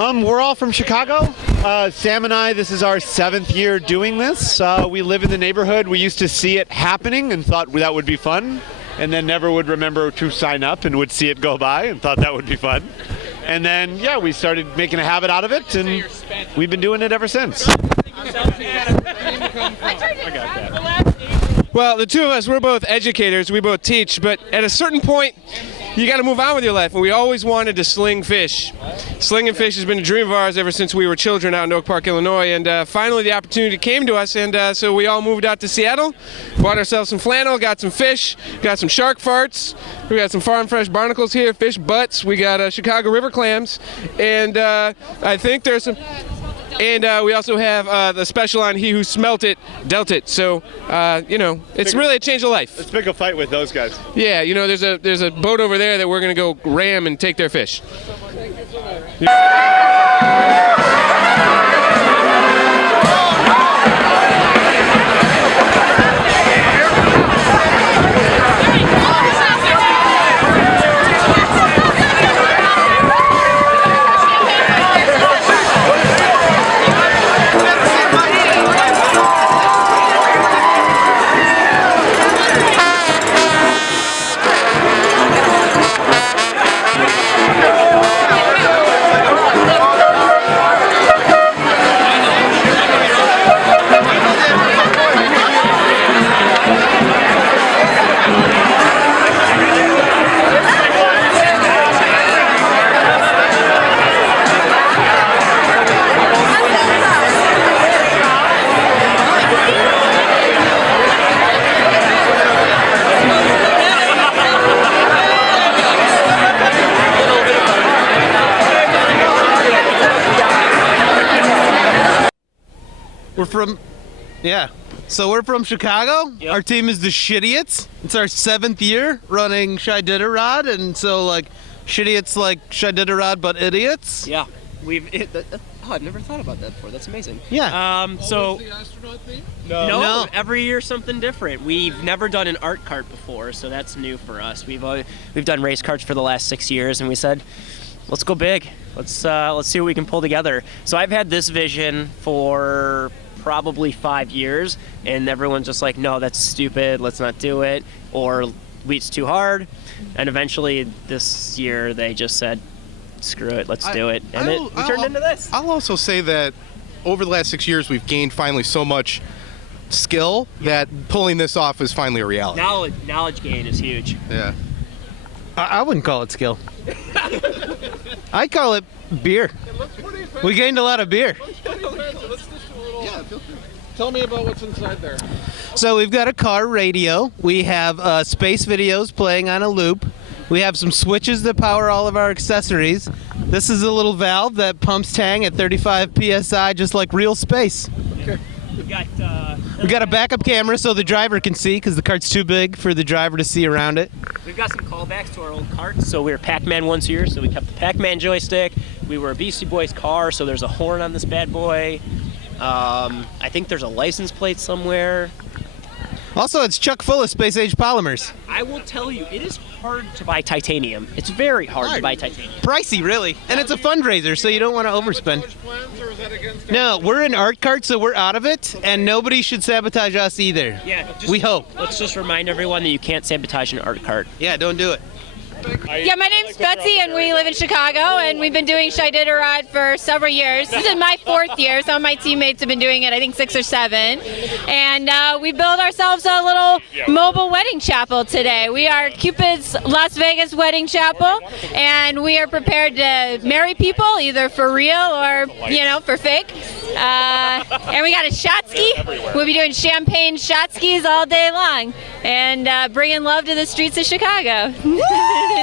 We're all from Chicago. Sam and I, this is our 7th year doing this. We live in the neighborhood. We used to see it happening and thought that would be fun, and then never would remember to sign up and would see it go by and thought that would be fun. And then, yeah, we started making a habit out of it, and we've been doing it ever since. Well, the two of us, we're both educators, we both teach, but at a certain point, you got to move on with your life, and we always wanted to sling fish. Slinging fish has been a dream of ours ever since we were children out in Oak Park, Illinois, and finally the opportunity came to us, and so we all moved out to Seattle, bought ourselves some flannel, got some fish, got some shark farts, we got some farm fresh barnacles here, fish butts, we got Chicago river clams, and I think there's some... And we also have the special on He Who Smelt It, Dealt It. So, you know, it's really a change of life. Let's pick a fight with those guys. Yeah, you know, there's a boat over there that we're going to go ram and take their fish. We're from Chicago. Yep. Our team is the Shidiots. It's our 7th year running CHIditarod, and so like Shidiots like CHIditarod but idiots. Yeah, I've never thought about that before. That's amazing. Yeah. So the astronaut theme? no, every year something different. We've never done an art cart before, so that's new for us. We've done race carts for the last 6 years, and we said, let's go big. Let's see what we can pull together. So I've had this vision for probably 5 years, and everyone's just like, no, that's stupid, let's not do it, or it's too hard. And eventually this year they just said, screw it, let's do it. And we turned into this. I'll also say that over the last 6 years we've gained finally so much skill that pulling this off is finally a reality. Knowledge gain is huge. Yeah. I wouldn't call it skill. I call it beer. We gained a lot of beer. Yeah, feel free. Tell me about what's inside there. So we've got a car radio. We have space videos playing on a loop. We have some switches that power all of our accessories. This is a little valve that pumps Tang at 35 psi, just like real space. Okay. We got a backup camera so the driver can see, because the cart's too big for the driver to see around it. We've got some callbacks to our old carts. So we were Pac-Man once a year, so we kept the Pac-Man joystick. We were a Beastie Boys car, so there's a horn on this bad boy. I think there's a license plate somewhere. Also, it's chock full of space-age polymers. I will tell you, it is hard to buy titanium. It's very hard to buy titanium. Pricey, really. And it's a fundraiser, so you don't want to overspend. Plans, or is that against No, we're an art cart, so we're out of it, and nobody should sabotage us either. Yeah, We hope. Let's just remind everyone that you can't sabotage an art cart. Yeah, don't do it. Yeah, my name's Betsy, and we live in Chicago, and we've been doing CHIditarod for several years. This is my 4th year. Some of my teammates have been doing it, I think 6 or 7. And we built ourselves a little mobile wedding chapel today. We are Cupid's Las Vegas wedding chapel, and we are prepared to marry people, either for real or, you know, for fake. And we got a shot ski. We'll be doing champagne shot skis all day long, and bringing love to the streets of Chicago. All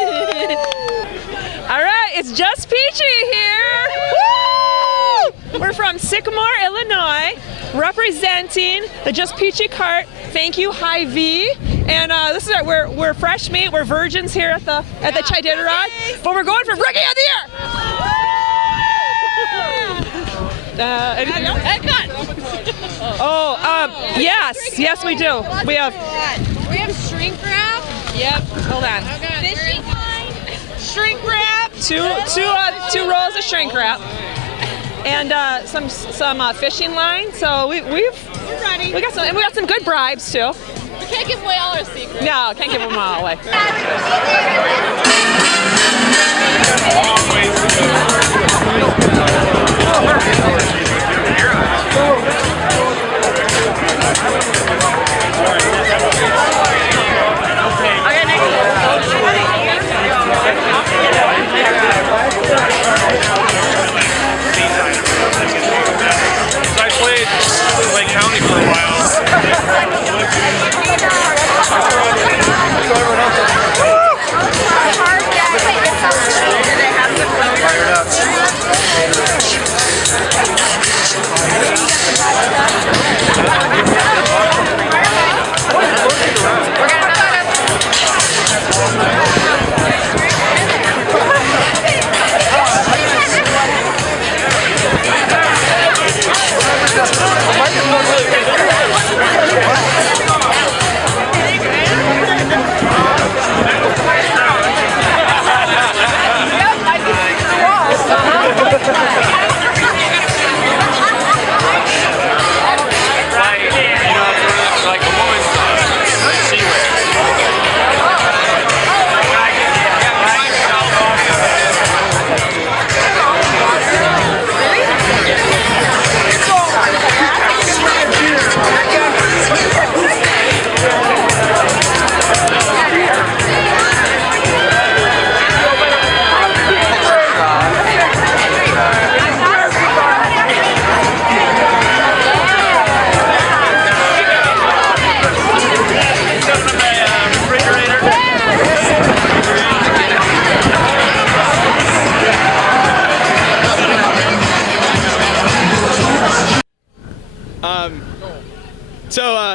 right, it's Just Peachy here. Woo! We're from Sycamore, Illinois, representing the Just Peachy cart. Thank you, Hy-Vee. And this is we're fresh meat. We're virgins here at the CHIditarod, but we're going for Rookie of the Year. Anything else? Yes, we do. We have shrink wrap. Yep. Hold on. Fishing line. Shrink wrap, two rolls of shrink wrap, and some fishing line. So we're ready. We got some good bribes too. We can't give away all our secrets. No, can't give them all away. I played Lake County for a while.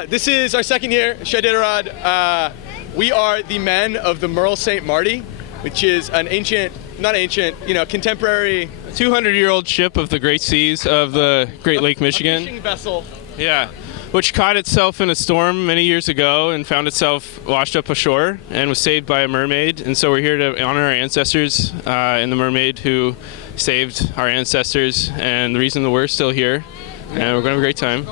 This is our second year, CHIditarod. We are the men of the Merl St. Marty, which is an contemporary 200-year-old ship of the Great Seas of the Great Lake Michigan. fishing vessel. Yeah, which caught itself in a storm many years ago and found itself washed up ashore and was saved by a mermaid. And so we're here to honor our ancestors and the mermaid who saved our ancestors and the reason that we're still here. And we're going to have a great time.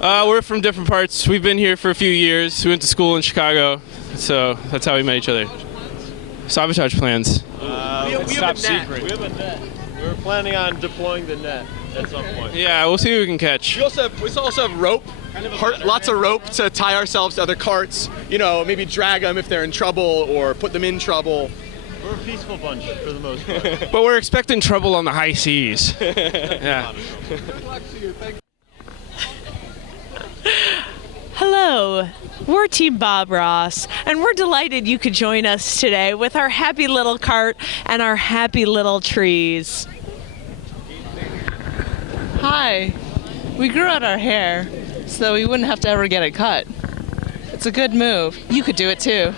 We're from different parts. We've been here for a few years. We went to school in Chicago, so that's how we met each other. Sabotage plans. It's top secret. We have a net. We're planning on deploying the net at some point. Yeah, we'll see who we can catch. We also have rope, lots of rope to tie ourselves to other carts. Maybe drag them if they're in trouble or put them in trouble. We're a peaceful bunch for the most part. But we're expecting trouble on the high seas. Yeah. Hello, we're Team Bob Ross, and we're delighted you could join us today with our happy little cart and our happy little trees. Hi, we grew out our hair so we wouldn't have to ever get it cut. It's a good move. You could do it too.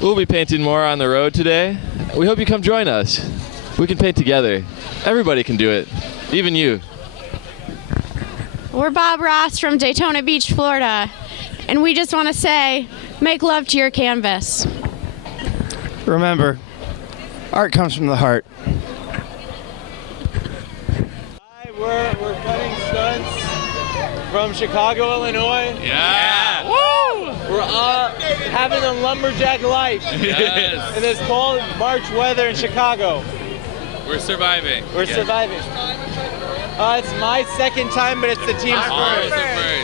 We'll be painting more on the road today. We hope you come join us. We can paint together. Everybody can do it, even you. We're Bob Ross from Daytona Beach, Florida, and we just want to say, make love to your canvas. Remember, art comes from the heart. Hi, we're cutting stunts from Chicago, Illinois. Yeah! Woo! We're having a lumberjack life in this cold March weather in Chicago. We're surviving. We're surviving. It's my second time, but it's the team's first.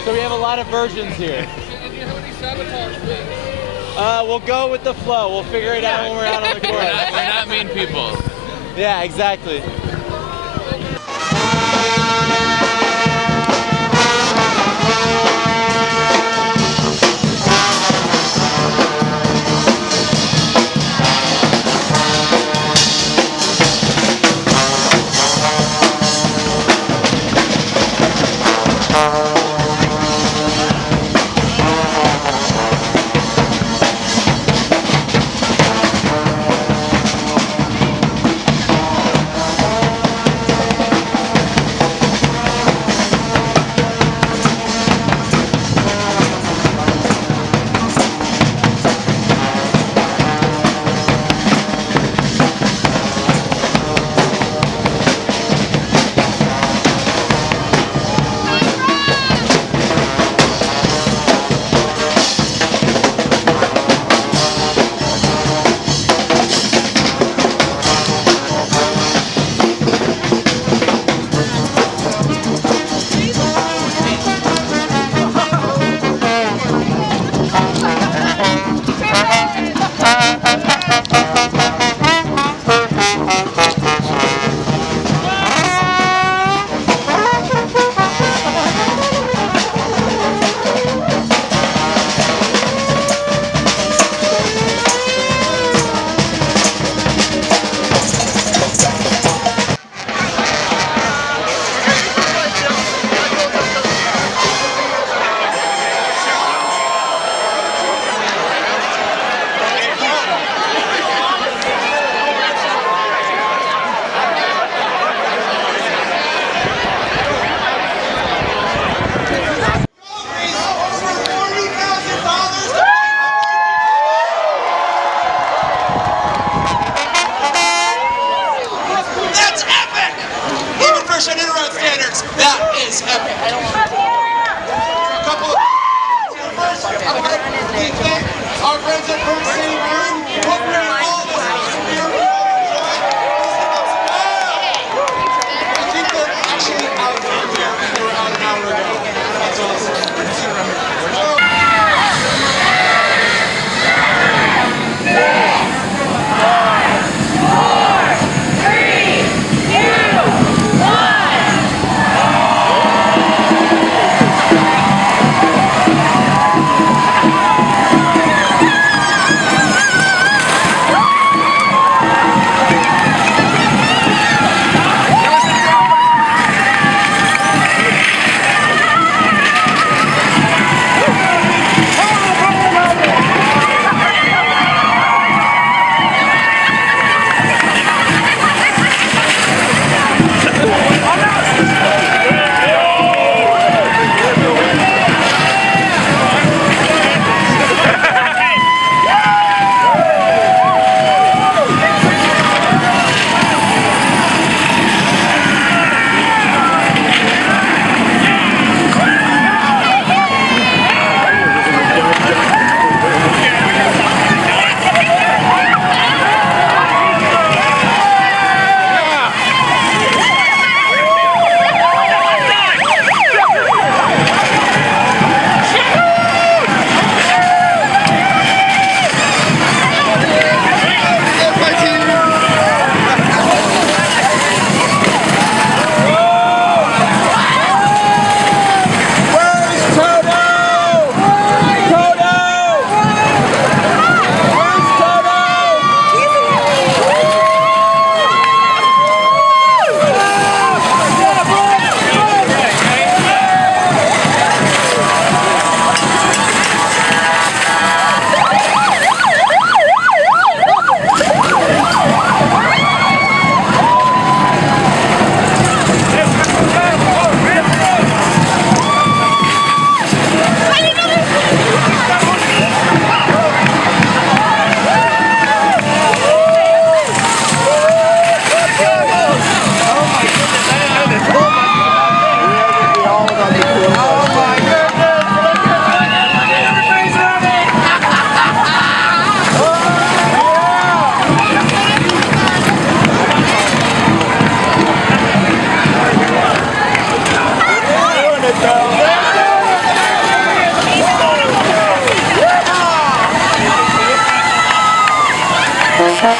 So we have a lot of versions here. We'll go with the flow. We'll figure it out when we're out on the course. We're not mean people. Yeah, exactly.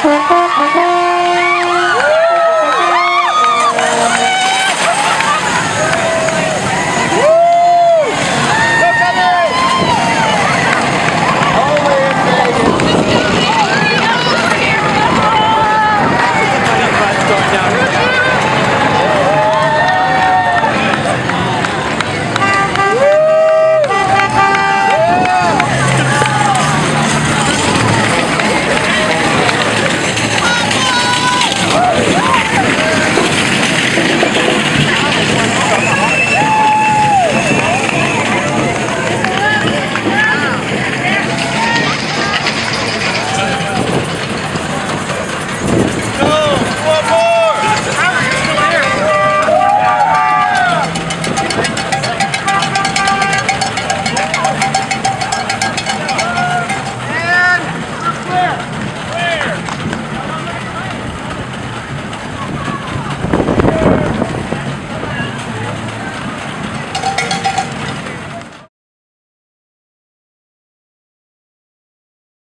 Bye.